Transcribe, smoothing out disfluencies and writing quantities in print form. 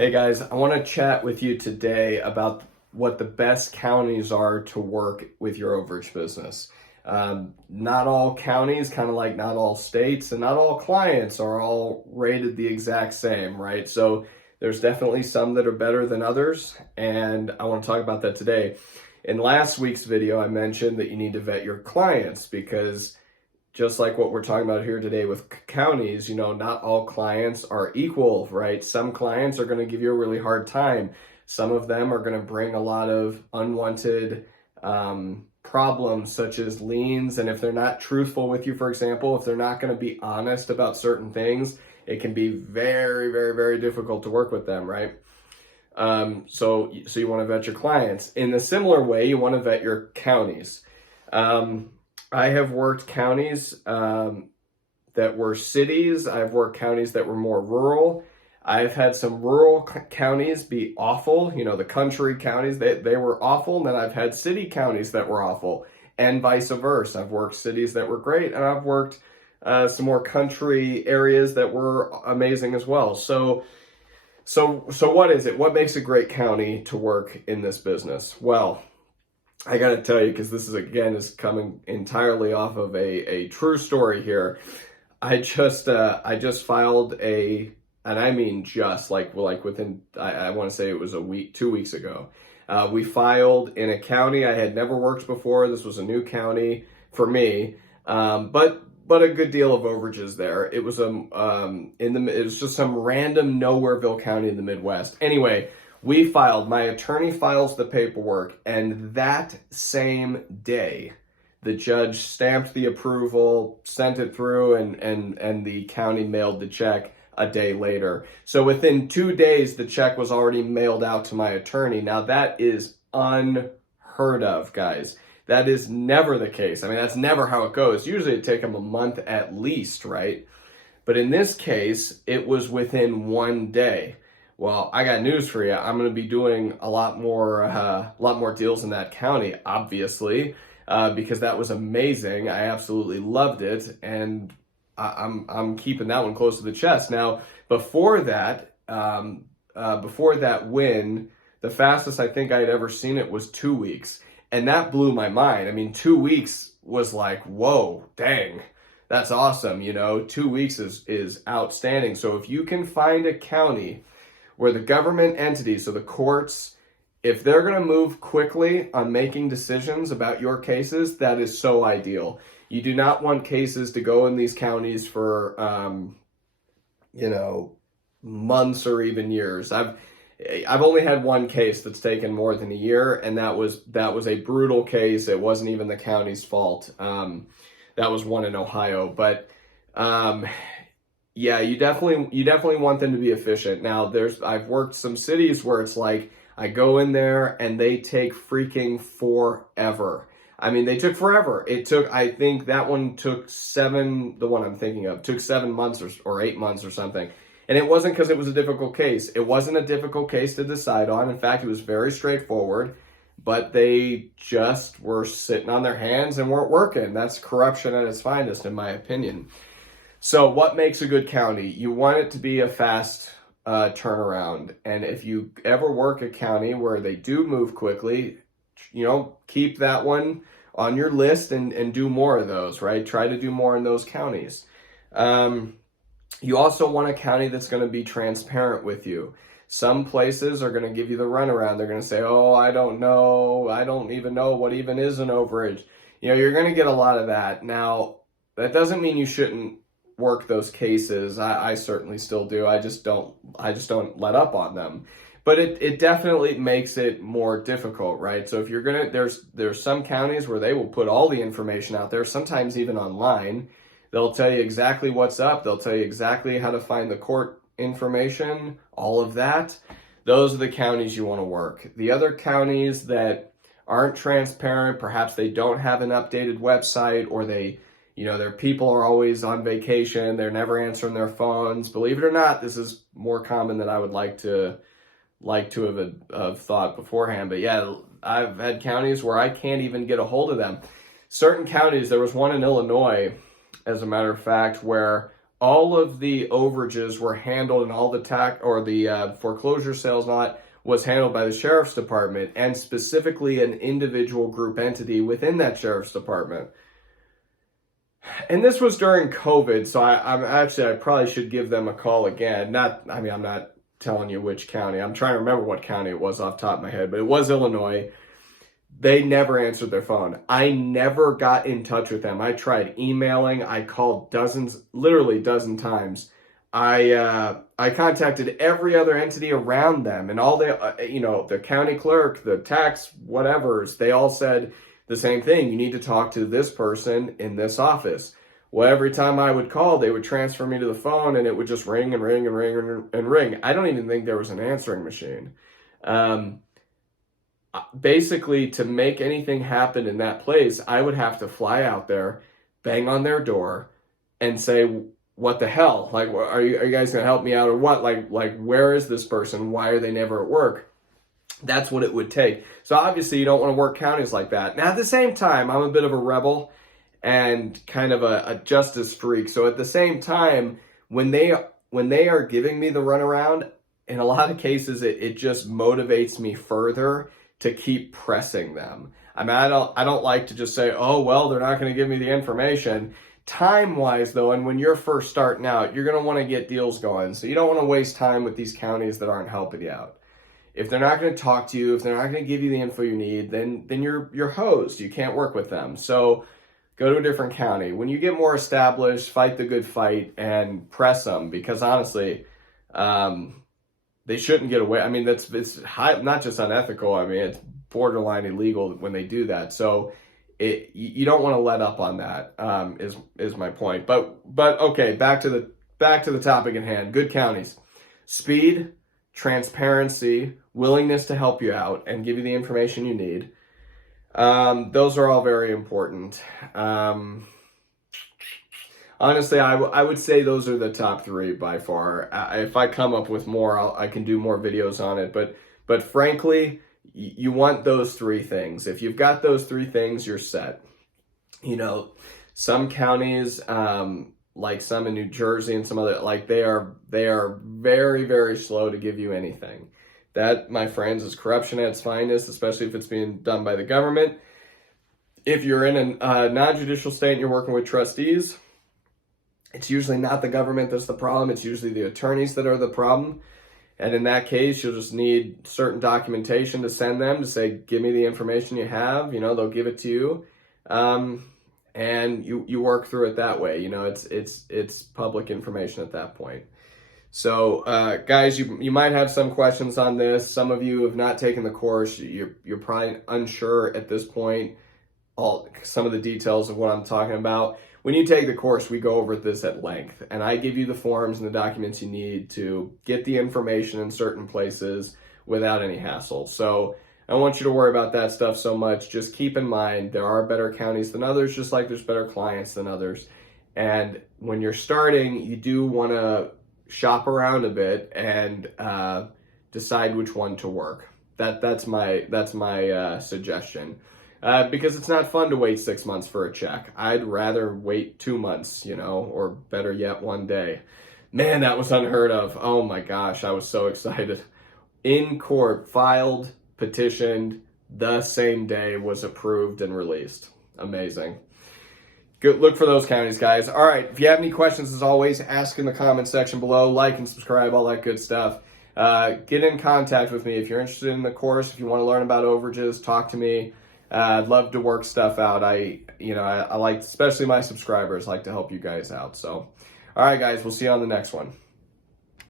Hey guys, I want to chat with you today about what the best counties are to work with your overage business. Not all counties, kind of like not all states, and not all clients are all rated the exact same, right? So there's definitely some that are better than others, and I want to talk about that today. In last week's video, I mentioned that you need to vet your clients because just like what we're talking about here today with counties, not all clients are equal, right? Some clients are going to give you a really hard time. Some of them are going to bring a lot of unwanted problems, such as liens. And if they're not truthful with you, for example, if they're not going to be honest about certain things, it can be very, very, very difficult to work with them, right? So you want to vet your clients. In a similar way, you want to vet your counties. I have worked counties that were cities. I've worked counties that were more rural. I've had some rural counties be awful. The country counties, they were awful. And then I've had city counties that were awful, and vice versa. I've worked cities that were great, and I've worked some more country areas that were amazing as well. So what is it? What makes a great county to work in this business? Well, I got to tell you, because this is coming entirely off of a true story here. I just filed and I mean just like within, I want to say it was a week, 2 weeks ago. We filed in a county I had never worked before. This was a new county for me, but a good deal of overages there. It was it was just some random Nowhereville county in the Midwest. Anyway. My attorney files the paperwork, and that same day, the judge stamped the approval, sent it through, and the county mailed the check a day later. So within 2 days, the check was already mailed out to my attorney. Now that is unheard of, guys. That is never the case. I mean, that's never how it goes. Usually it takes them a month at least, right? But in this case, it was within 1 day. Well, I got news for you. I'm going to be doing a lot more deals in that county, obviously, because that was amazing. I absolutely loved it, and I'm keeping that one close to the chest. Now, before that win, the fastest I think I had ever seen it was 2 weeks, and that blew my mind. I mean, 2 weeks was like, whoa, dang, that's awesome. 2 weeks is outstanding. So if you can find a county where the government entities, so the courts, if they're going to move quickly on making decisions about your cases, that is so ideal. You do not want cases to go in these counties for, months or even years. I've only had one case that's taken more than a year, and that was a brutal case. It wasn't even the county's fault. That was one in Ohio, but yeah, you definitely want them to be efficient. Now, I've worked some cities where it's like I go in there and they take freaking forever. I mean, they took forever. I think that one took the one I'm thinking of, took 7 months or 8 months or something. And it wasn't because it was a difficult case. It wasn't a difficult case to decide on. In fact, it was very straightforward, but they just were sitting on their hands and weren't working. That's corruption at its finest, in my opinion. So what makes a good county? You want it to be a fast turnaround. And if you ever work a county where they do move quickly, keep that one on your list and do more of those, right? Try to do more in those counties. You also want a county that's going to be transparent with you. Some places are going to give you the runaround. They're going to say, oh, I don't know. I don't even know what even is an overage. You're going to get a lot of that. Now, that doesn't mean you shouldn't work those cases. I certainly still do. I just don't let up on them. But it definitely makes it more difficult, right? So if you're there's some counties where they will put all the information out there, sometimes even online. They'll tell you exactly what's up. They'll tell you exactly how to find the court information, all of that. Those are the counties you want to work. The other counties that aren't transparent, perhaps they don't have an updated website, or their people are always on vacation. They're never answering their phones. Believe it or not, this is more common than I would like to have thought beforehand. But yeah, I've had counties where I can't even get a hold of them. Certain counties, there was one in Illinois, as a matter of fact, where all of the overages were handled, and all the foreclosure sales and all that was handled by the sheriff's department, and specifically an individual group entity within that sheriff's department. And this was during COVID, so I probably should give them a call again. I'm not telling you which county. I'm trying to remember what county it was off the top of my head, but it was Illinois. They never answered their phone. I never got in touch with them. I tried emailing. I called literally dozen times. I contacted every other entity around them, and all the county clerk, the tax whatevers, they all said the same thing. You need to talk to this person in this office. Well, every time I would call, they would transfer me to the phone, and it would just ring and ring and ring and ring. I don't even think there was an answering machine. Basically, to make anything happen in that place, I would have to fly out there, bang on their door, and say, what the hell? Like, are you guys going to help me out or what? Like, where is this person? Why are they never at work? That's what it would take. So obviously you don't want to work counties like that. Now, at the same time, I'm a bit of a rebel and kind of a justice freak. So at the same time, when they are giving me the runaround, in a lot of cases, it just motivates me further to keep pressing them. I mean, I don't like to just say, oh, well, they're not going to give me the information. Time-wise, though, and when you're first starting out, you're going to want to get deals going. So you don't want to waste time with these counties that aren't helping you out. If they're not going to talk to you, if they're not going to give you the info you need, then you're hosed. You can't work with them. So go to a different county. When you get more established, fight the good fight and press them, because honestly, they shouldn't get away. I mean, it's not just unethical. I mean, it's borderline illegal when they do that. So you don't want to let up on that. Is my point. But okay, back to the topic at hand. Good counties: speed, transparency, willingness to help you out and give you the information you need. Those are all very important. Honestly, I would say those are the top three by far. If I come up with more, I can do more videos on it. But frankly, you want those three things. If you've got those three things, you're set. You know, some counties, like some in New Jersey and some other, like they are very, very slow to give you anything. That, my friends, is corruption at its finest, especially if it's being done by the government. If you're in a non-judicial state and you're working with trustees, it's usually not the government that's the problem. It's usually the attorneys that are the problem. And in that case, you'll just need certain documentation to send them to say, give me the information you have. You know, they'll give it to you. And you work through it that way. You know, it's public information at that point. So, guys, you might have some questions on this. Some of you have not taken the course. You're probably unsure at this point some of the details of what I'm talking about. When you take the course, we go over this at length, and I give you the forms and the documents you need to get the information in certain places without any hassle. So I don't want you to worry about that stuff so much. Just keep in mind, there are better counties than others, just like there's better clients than others. And when you're starting, you do want to shop around a bit and decide which one to work. That's my suggestion. Because it's not fun to wait 6 months for a check. I'd rather wait 2 months, you know, or better yet, 1 day. Man, that was unheard of. Oh my gosh, I was so excited. In court, filed, petitioned, the same day was approved and released. Amazing. Good. Look for those counties, guys. All right, if you have any questions, as always, ask in the comments section below. Like and subscribe, all that good stuff. Get in contact with me if you're interested in the course. If you want to learn about overages, talk to me. I'd love to work stuff out. I like, especially my subscribers, like to help you guys out. So, all right, guys, we'll see you on the next one.